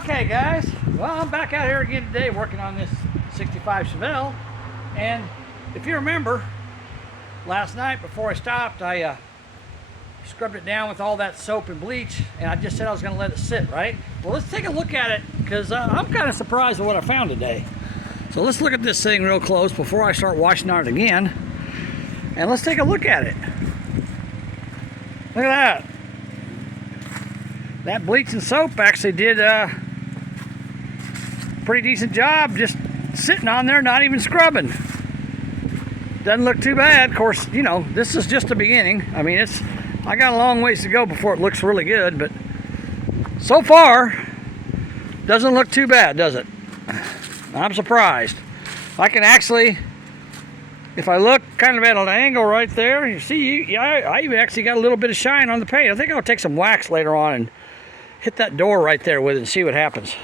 Okay guys, well I'm back out here again today working on this 65 Chevelle, and if you remember last night before I stopped I scrubbed it down with all that soap and bleach, and I just said I was going to let it sit, right? Well, let's take a look at it because I'm kind of surprised at what I found today. So let's look at this thing real close before I start washing on it again, and let's take a look at it. Look at that. That bleach and soap actually did a pretty decent job just sitting on there, not even scrubbing. Doesn't look too bad. Of course, you know, this is just the beginning. I mean, I got a long ways to go before it looks really good, but so far, doesn't look too bad, does it? I'm surprised. I can actually, if I look kind of at an angle right there, you see, I even actually got a little bit of shine on the paint. I think I'll take some wax later on and hit that door right there with it and see what happens.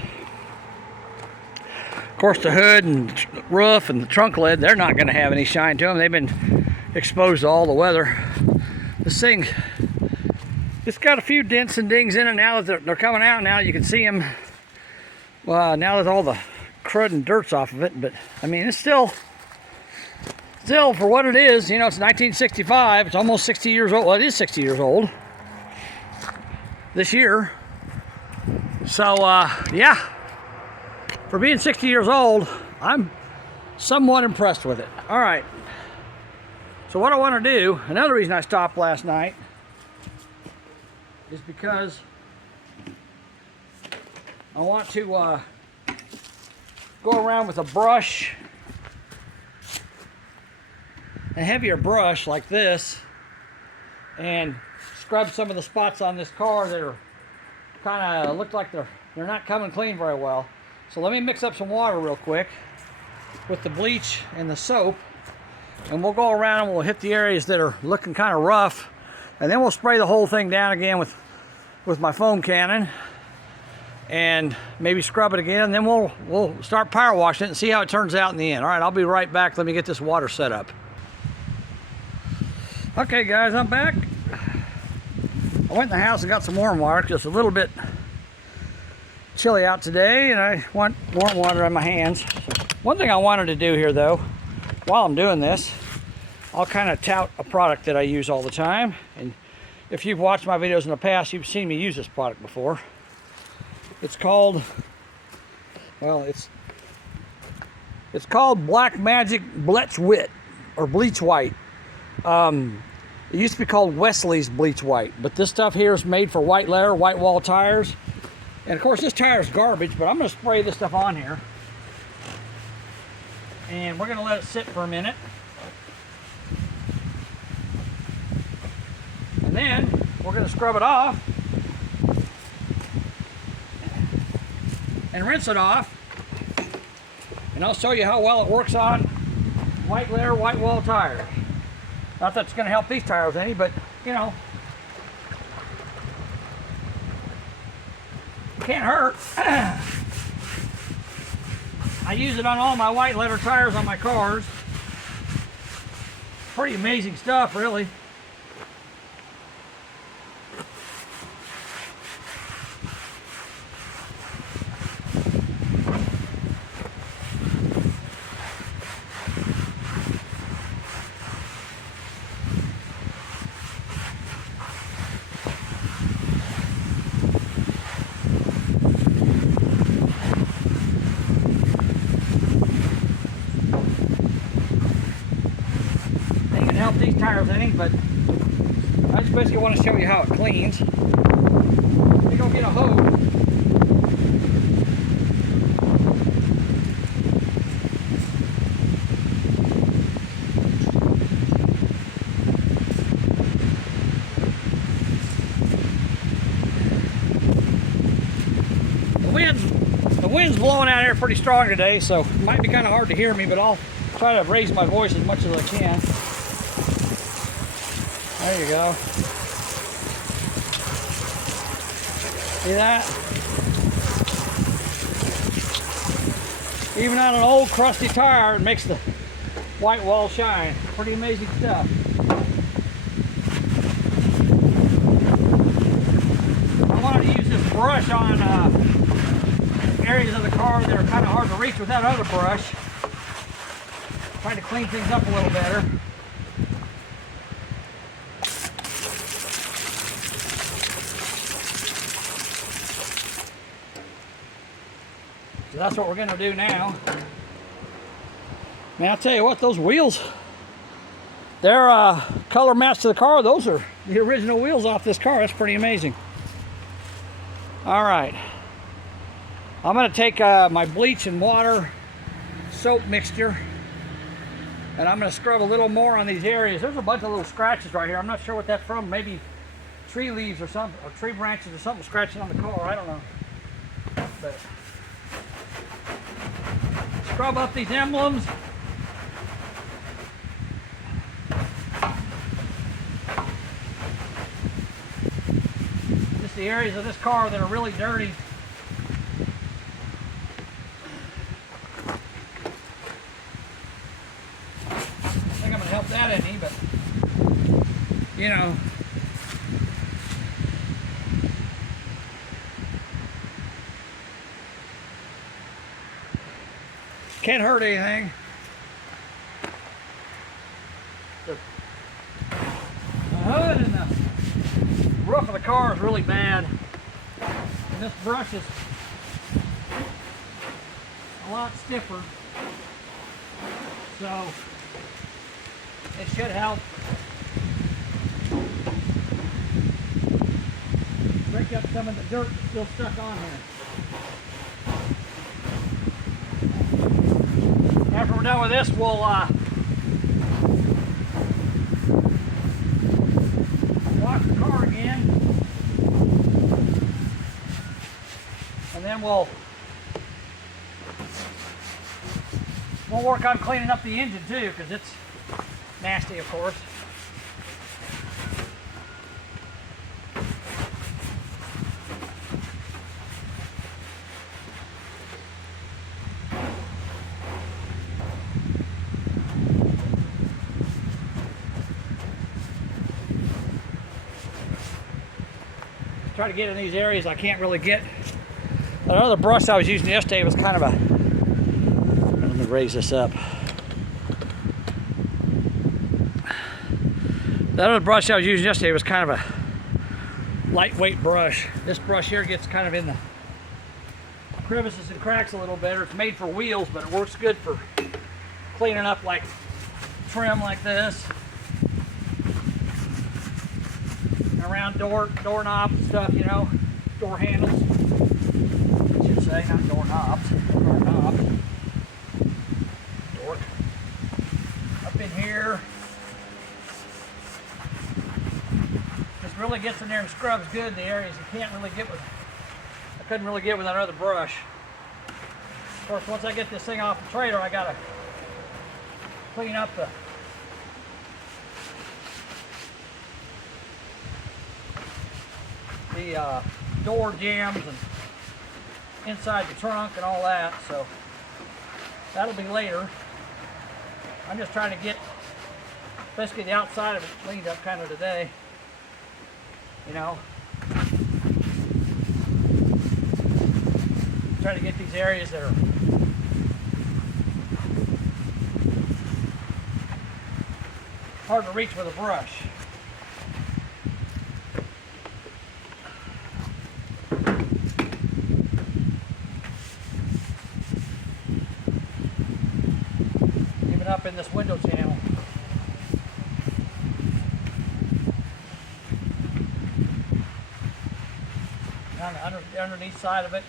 Of course, the hood and roof and the trunk lid, they're not going to have any shine to them. They've been exposed to all the weather. This thing, it's got a few dents and dings in it now that they're coming out. Now you can see them. Well, now that all the crud and dirt's off of it, but I mean, it's still for what it is. You know, it's 1965. It's almost 60 years old. Well, it is 60 years old this year. So, yeah, for being 60 years old, I'm somewhat impressed with it. All right. So what I want to do, another reason I stopped last night is because I want to go around with a brush, a heavier brush like this, and scrub some of the spots on this car that are kind of look like they're not coming clean very well. So let me mix up some water real quick with the bleach and the soap, and we'll go around and we'll hit the areas that are looking kind of rough, and then we'll spray the whole thing down again with my foam cannon and maybe scrub it again, and then we'll start power washing it and see how it turns out in the end. All right, I'll be right back. Let me get this water set up. Okay guys, I'm back. I went in the house and got some warm water, just a little bit chilly out today, and I want warm water on my hands. One thing I wanted to do here though, while I'm doing this, I'll kind of tout a product that I use all the time. And if you've watched my videos in the past, you've seen me use this product before. It's called, well, it's called Black Magic Bleach Wit, or Bleach White. It used to be called Wesley's Bleach White, but this stuff here is made for white leather, white wall tires. And of course this tire is garbage, but I'm going to spray this stuff on here. And we're going to let it sit for a minute. And then we're going to scrub it off and rinse it off. And I'll show you how well it works on white leather, white wall tires. Not that it's going to help these tires any, but you know, can't hurt. I use it on all my white leather tires on my cars. Pretty amazing stuff, really. Help these tires any, but I just basically want to show you how it cleans. You're going to get a hose. The wind's blowing out here pretty strong today, so it might be kind of hard to hear me, but I'll try to raise my voice as much as I can. There you go. See that? Even on an old crusty tire, it makes the white wall shine. Pretty amazing stuff. I wanted to use this brush on car that are kind of hard to reach with that other brush. Trying to clean things up a little better. So that's what we're going to do now. Man, I'll tell you what, those wheels, they're color matched to the car. Those are the original wheels off this car. That's pretty amazing. All right. I'm going to take my bleach and water soap mixture, and I'm going to scrub a little more on these areas. There's a bunch of little scratches right here. I'm not sure what that's from. Maybe tree leaves or something, or tree branches or something scratching on the car. I don't know. But scrub up these emblems. Just the areas of this car that are really dirty. I think I'm gonna help that any, but you know. Can't hurt anything. The hood and the roof of the car is really bad. And this brush is a lot stiffer. So it should help break up some of the dirt that's still stuck on here. After we're done with this, we'll wash the car again, and then we'll work on cleaning up the engine too, because it's nasty, of course. Try to get in these areas I can't really get. That other brush I was using yesterday was kind of a, let me raise this up. That other brush I was using yesterday was kind of a lightweight brush. This brush here gets kind of in the crevices and cracks a little better. It's made for wheels, but it works good for cleaning up like trim like this. Around doorknobs and stuff, you know, door handles, I should say, not doorknobs, doorknobs. Door. Up in here. Just really gets in there and scrubs good in the areas you can't really get with, I couldn't really get with that other brush. Of course, once I get this thing off the trailer, I gotta clean up the door jambs and inside the trunk and all that, so that'll be later. I'm just trying to get basically the outside of it cleaned up kind of today, you know. Try to get these areas that are hard to reach with a brush. Up in this window channel. On the underneath side of it.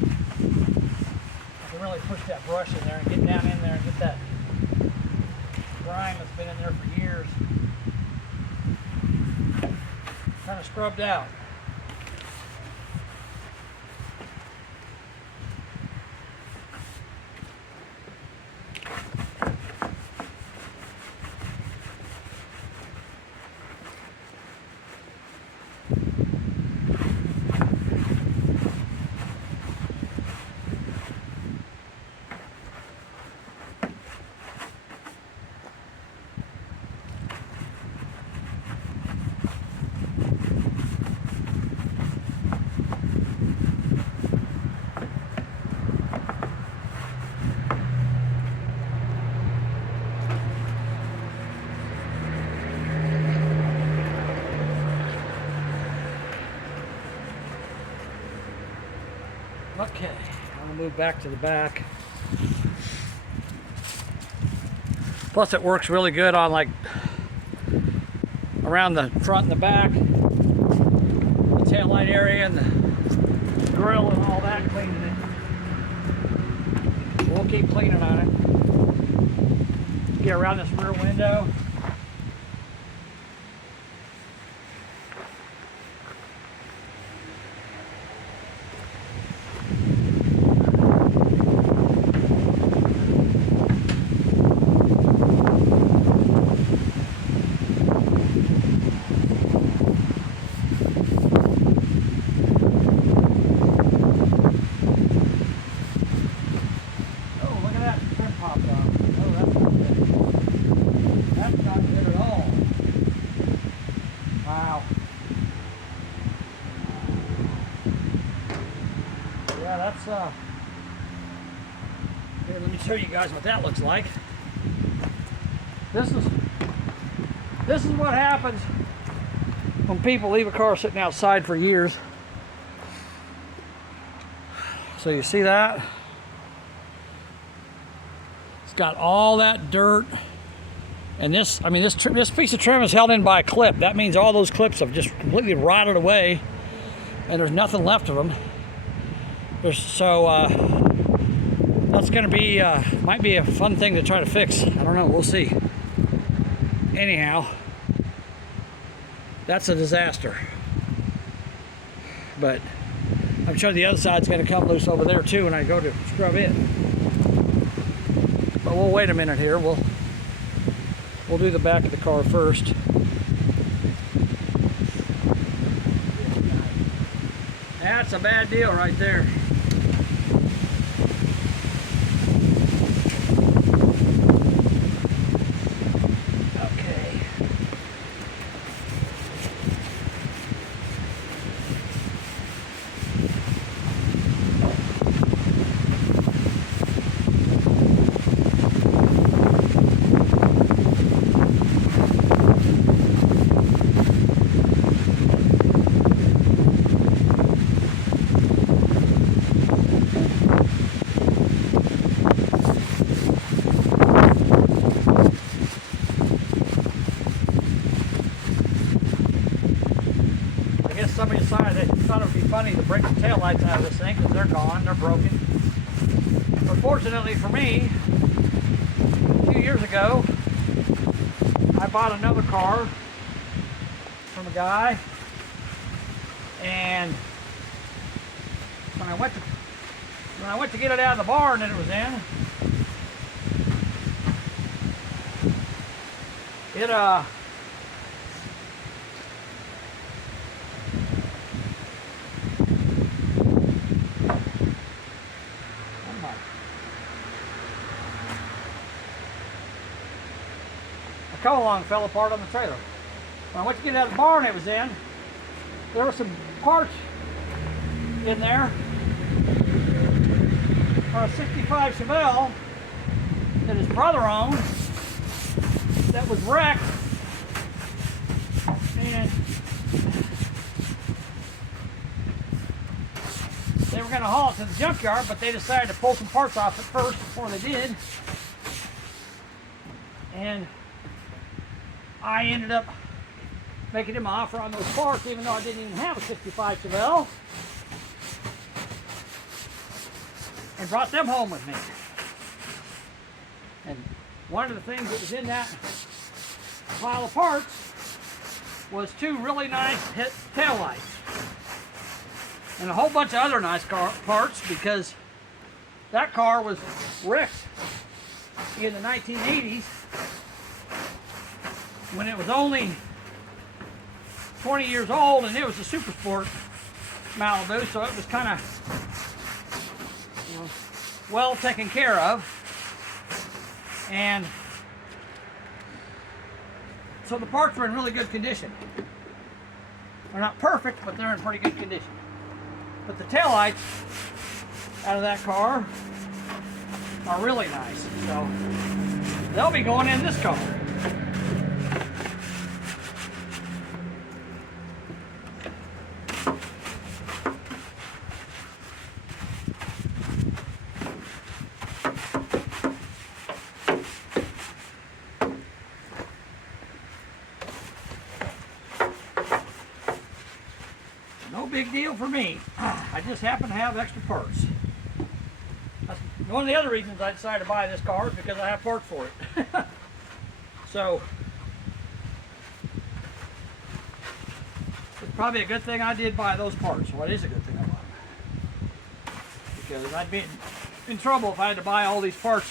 I can really push that brush in there and get down in there and get that grime that's been in there for years kind of scrubbed out. Okay, I'll move back to the back. Plus it works really good on like around the front and the back, the taillight area and the grill and all that, cleaning it. We'll keep cleaning on it. Get around this rear window. Here, let me show you guys what that looks like. This is what happens when people leave a car sitting outside for years. So you see that? It's got all that dirt, and this piece of trim is held in by a clip. That means all those clips have just completely rotted away, and there's nothing left of them. That's going to be, might be a fun thing to try to fix. I don't know, we'll see. Anyhow, that's a disaster. But I'm sure the other side's going to come loose over there too when I go to scrub it. But we'll wait a minute here. We'll do the back of the car first. That's a bad deal right there. Somebody decided they thought it would be funny to break the taillights out of this thing because they're gone, they're broken. But fortunately for me, a few years ago, I bought another car from a guy, and when I went to get it out of the barn that it was in, it come-along fell apart on the trailer. When I went to get it out of the barn it was in, there were some parts in there for a 65 Chevelle that his brother owned that was wrecked, and they were going to haul it to the junkyard, but they decided to pull some parts off it first before they did. And I ended up making him an offer on those parts, even though I didn't even have a 65 Chevelle, and brought them home with me. And one of the things that was in that pile of parts was two really nice taillights and a whole bunch of other nice parts, because that car was wrecked in the 1980s when it was only 20 years old, and it was a super sport Malibu, so it was kind of, well taken care of. And so the parts were in really good condition. They're not perfect, but they're in pretty good condition. But the taillights out of that car are really nice, so they'll be going in this car. big deal for me. I just happen to have extra parts. That's one of the other reasons I decided to buy this car is because I have parts for it. So it's probably a good thing I did buy those parts. Well, it is a good thing I bought them. Because I'd be in trouble if I had to buy all these parts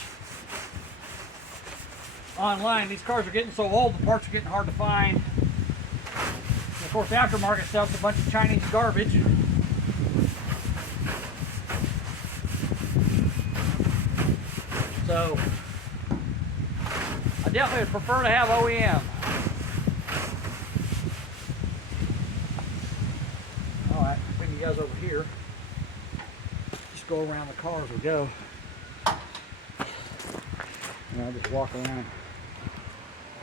online. These cars are getting so old, the parts are getting hard to find. And of course, aftermarket stuff's a bunch of Chinese garbage. So I definitely would prefer to have OEM. Alright, bring you guys over here. Just go around the car as we go. And I'll just walk around.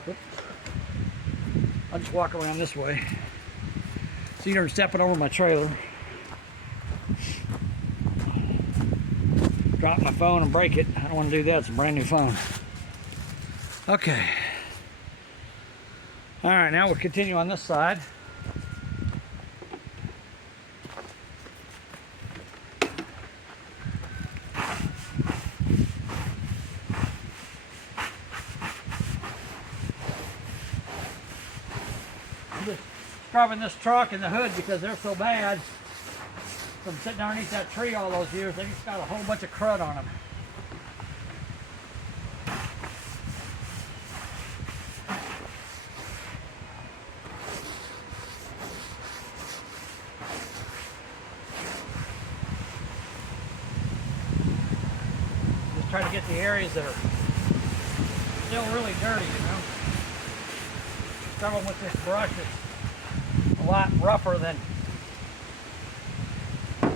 Whoops. I'll just walk around this way. See, you're stepping over my trailer. Drop my phone and break it. I don't want to do that. It's a brand new phone. Okay. All right, now we'll continue on this side. I'm just scrubbing this truck and the hood because they're so bad. From sitting underneath that tree all those years, they just got a whole bunch of crud on them. Just try to get the areas that are still really dirty, you know. Scrubbing with this brush is a lot rougher than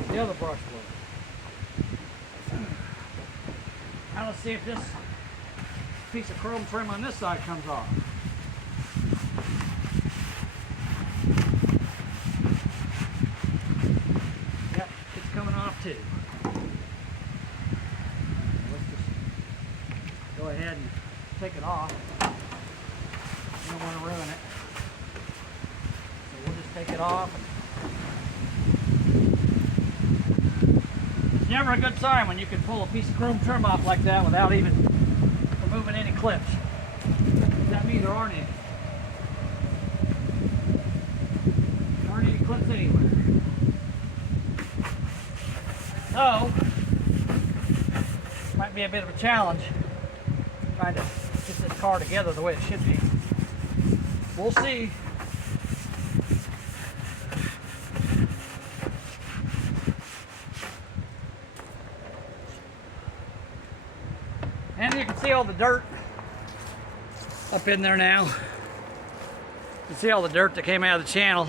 the other brush was. Now let's see if this piece of chrome trim on this side comes off. Yep, it's coming off too. Let's just go ahead and take it off. We don't want to ruin it. So we'll just take it off. It's never a good sign when you can pull a piece of chrome trim off like that without even removing any clips. That means there aren't any. There aren't any clips anywhere. So, might be a bit of a challenge trying to get this car together the way it should be. We'll see. And you can see all the dirt up in there now. You can see all the dirt that came out of the channel.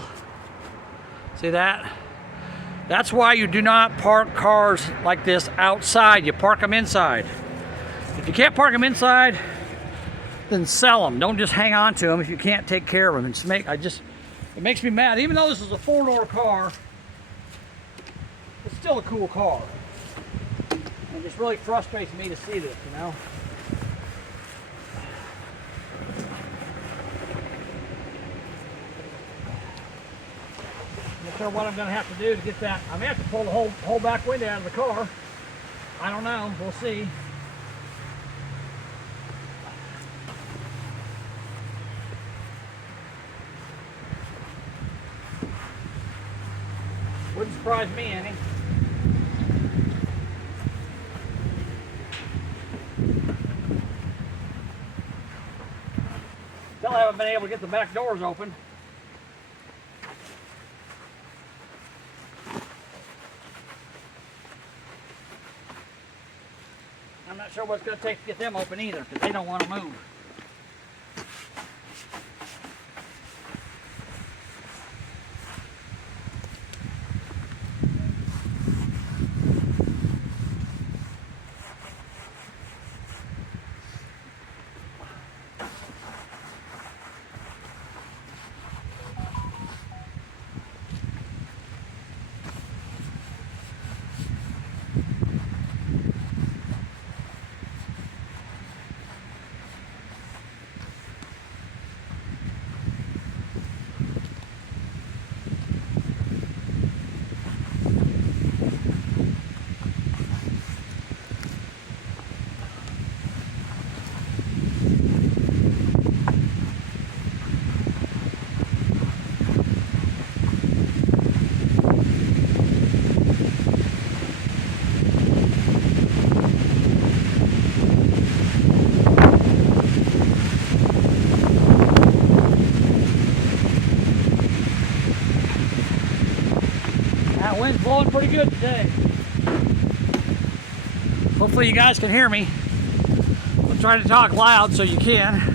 See that? That's why you do not park cars like this outside. You park them inside. If you can't park them inside, then sell them. Don't just hang on to them if you can't take care of them. It makes me mad. Even though this is a four-door car, it's still a cool car. It just really frustrates me to see this, you know. I'm not sure what I'm going to have to do to get that. I may have to pull the whole back window out of the car. I don't know. We'll see. Wouldn't surprise me any. Still haven't been able to get the back doors open. I'm not sure what it's going to take to get them open either, because they don't want to move. blowing pretty good today. Hopefully you guys can hear me. I'm trying to talk loud so you can.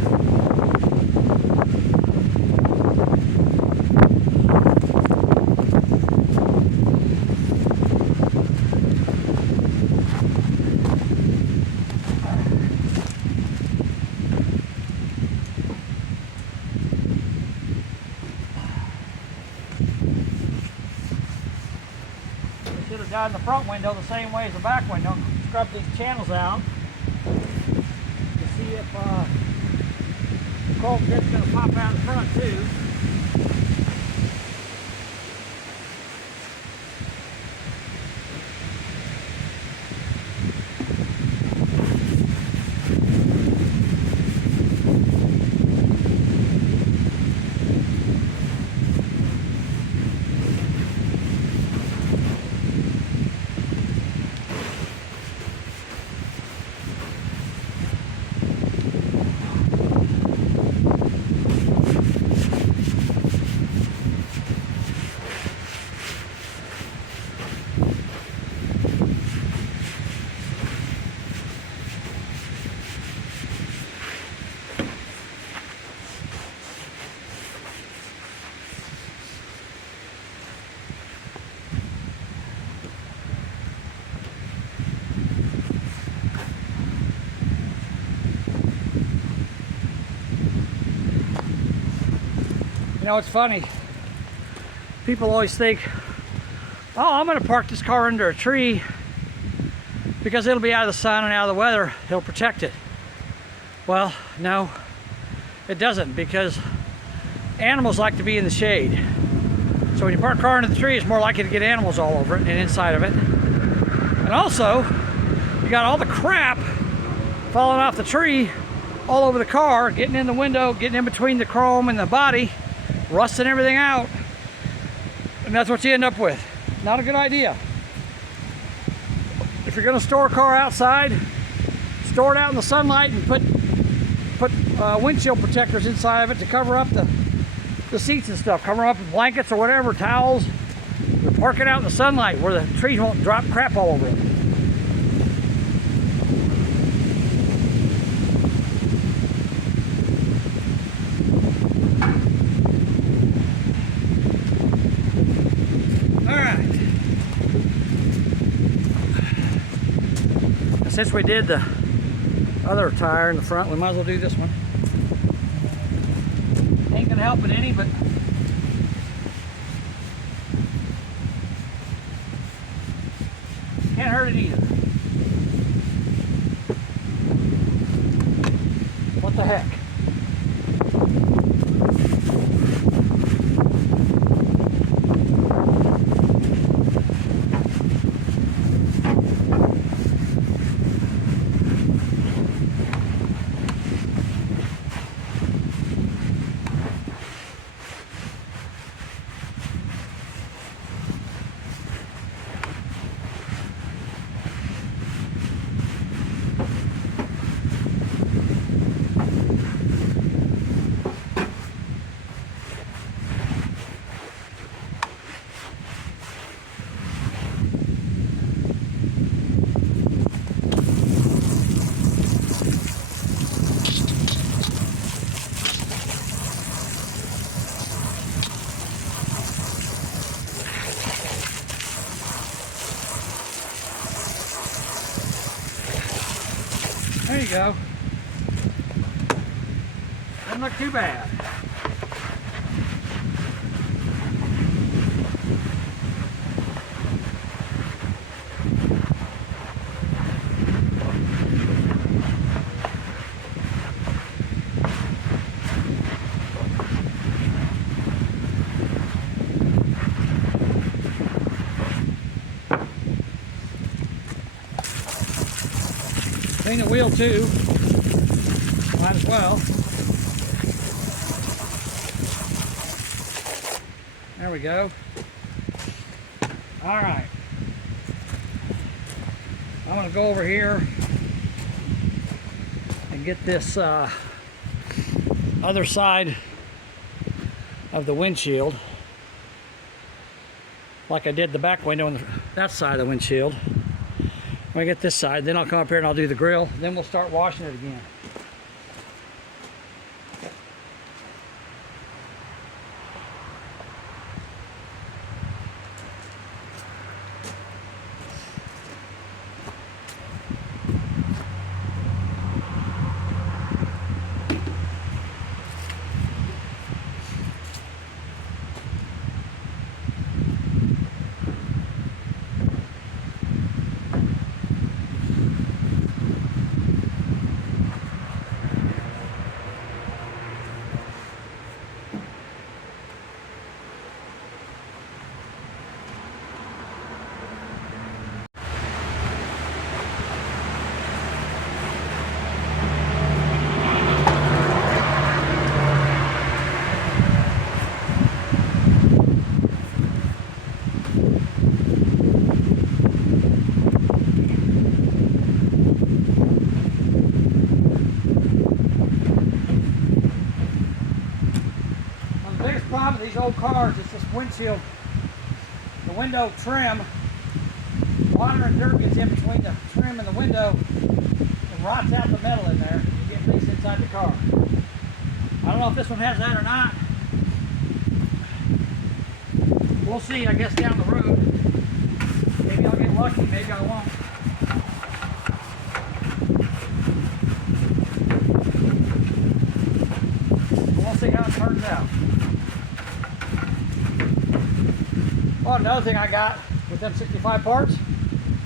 Should have done the front window the same way as the back window. Scrub these channels out to see if chrome bit's going to pop out the front too. You know, it's funny. People always think, oh, I'm going to park this car under a tree because it'll be out of the sun and out of the weather. It'll protect it. Well, no, it doesn't, because animals like to be in the shade. So when you park a car under the tree, it's more likely to get animals all over it and inside of it. And also, you got all the crap falling off the tree all over the car, getting in the window, getting in between the chrome and the body, rusting everything out, and that's what you end up with. Not a good idea. If you're going to store a car outside, store it out in the sunlight and put windshield protectors inside of it to cover up the seats and stuff. Cover them up with blankets or whatever, towels. Park it out in the sunlight where the trees won't drop crap all over it. Since we did the other tire in the front, we might as well do this one. Ain't gonna help it any, but can't hurt it either. What the heck? There you go. Doesn't look too bad. Clean the wheel too. Might as well. There we go. All right. I'm going to go over here and get this other side of the windshield. like I did the back window on that side of the windshield. When I get this side, then I'll come up here and I'll do the grill. Then we'll start washing it again. Problem with these old cars is this windshield, the window trim. Water and dirt gets in between the trim and the window and rots out the metal in there. You get leaks inside the car. I don't know if this one has that or not. We'll see, I guess, down the road. Maybe I'll get lucky, maybe I won't. We'll see how it turns out. Oh, another thing I got with them 65 parts,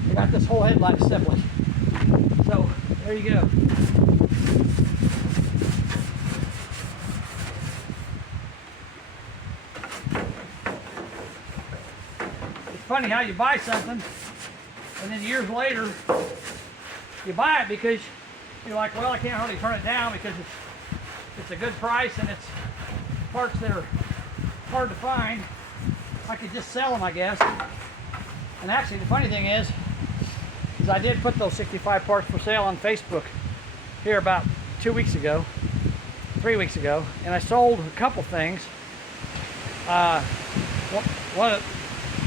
I got this whole headlight assembly. So, there you go. It's funny how you buy something, and then years later, you buy it because you're like, well, I can't hardly turn it down because it's a good price and it's parts that are hard to find. I could just sell them, I guess. And actually, the funny thing is I did put those 65 parts for sale on Facebook here about 2 weeks ago, 3 weeks ago, and I sold a couple things.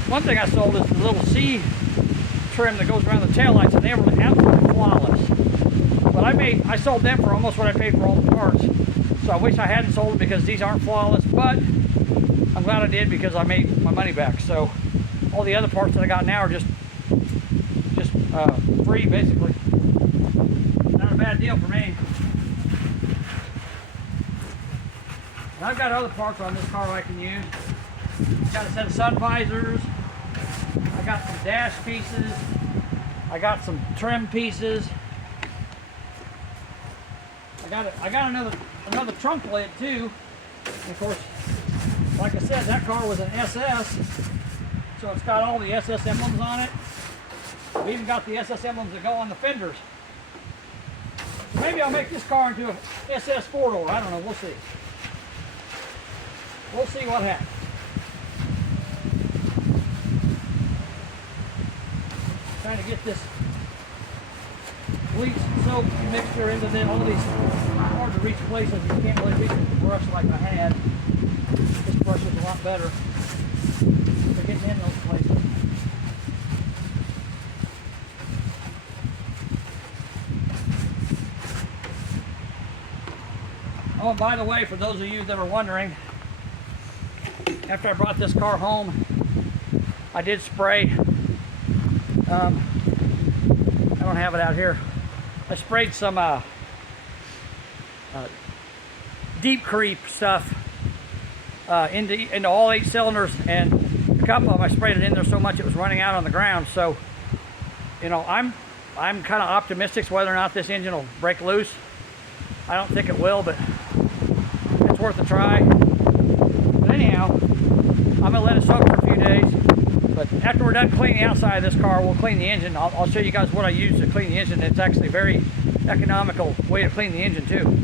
One thing I sold is the little C trim that goes around the taillights, and they were absolutely flawless. But I sold them for almost what I paid for all the parts. So I wish I hadn't sold them because these aren't flawless, but I'm glad I did because I made my money back. So all the other parts that I got now are just free, basically. Not a bad deal for me. And I've got other parts on this car I can use. I've got a set of sun visors. I got some dash pieces. I got some trim pieces. I got another trunk lid too. And of course, like I said, that car was an SS, so it's got all the SS emblems on it. We even got the SS emblems that go on the fenders. So maybe I'll make this car into an SS 4-door. I don't know. We'll see. We'll see what happens. Trying to get this bleach and soap mixture into all these hard to reach places. You can't really reach with the brush like I had. This brush is a lot better for getting in those places. Oh, and by the way, for those of you that are wondering, after I brought this car home, I did spray. I don't have it out here. I sprayed some deep creep stuff into all 8 cylinders, and a couple of them I sprayed it in there so much it was running out on the ground. So, you know, I'm kind of optimistic whether or not this engine will break loose. I don't think it will, but it's worth a try. But anyhow, I'm gonna let it soak for a few days. But after we're done cleaning the outside of this car, we'll clean the engine. I'll show you guys what I use to clean the engine. It's actually a very economical way to clean the engine too.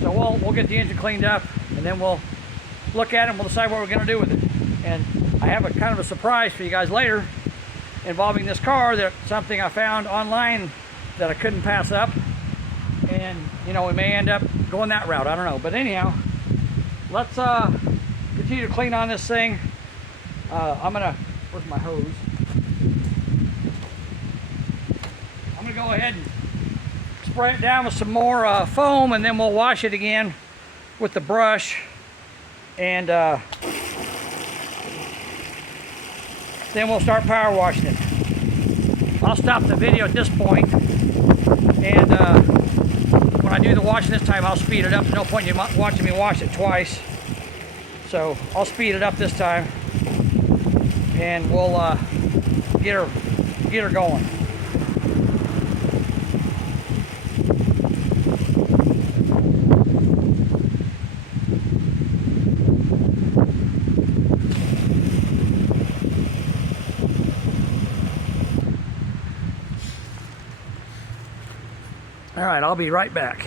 So we'll get the engine cleaned up, and then we'll look at it and we'll decide what we're gonna do with it. And I have a kind of a surprise for you guys later involving this car, that something I found online that I couldn't pass up. And you know, we may end up going that route, I don't know. But anyhow, let's continue to clean on this thing. I'm gonna Where's my hose? I'm gonna go ahead and spray it down with some more foam, and then we'll wash it again with the brush, and then we'll start power washing it. I'll stop the video at this point, and when I do the washing this time, I'll speed it up. There's no point in you watching me wash it twice. So I'll speed it up this time, and we'll get her going. All right, I'll be right back.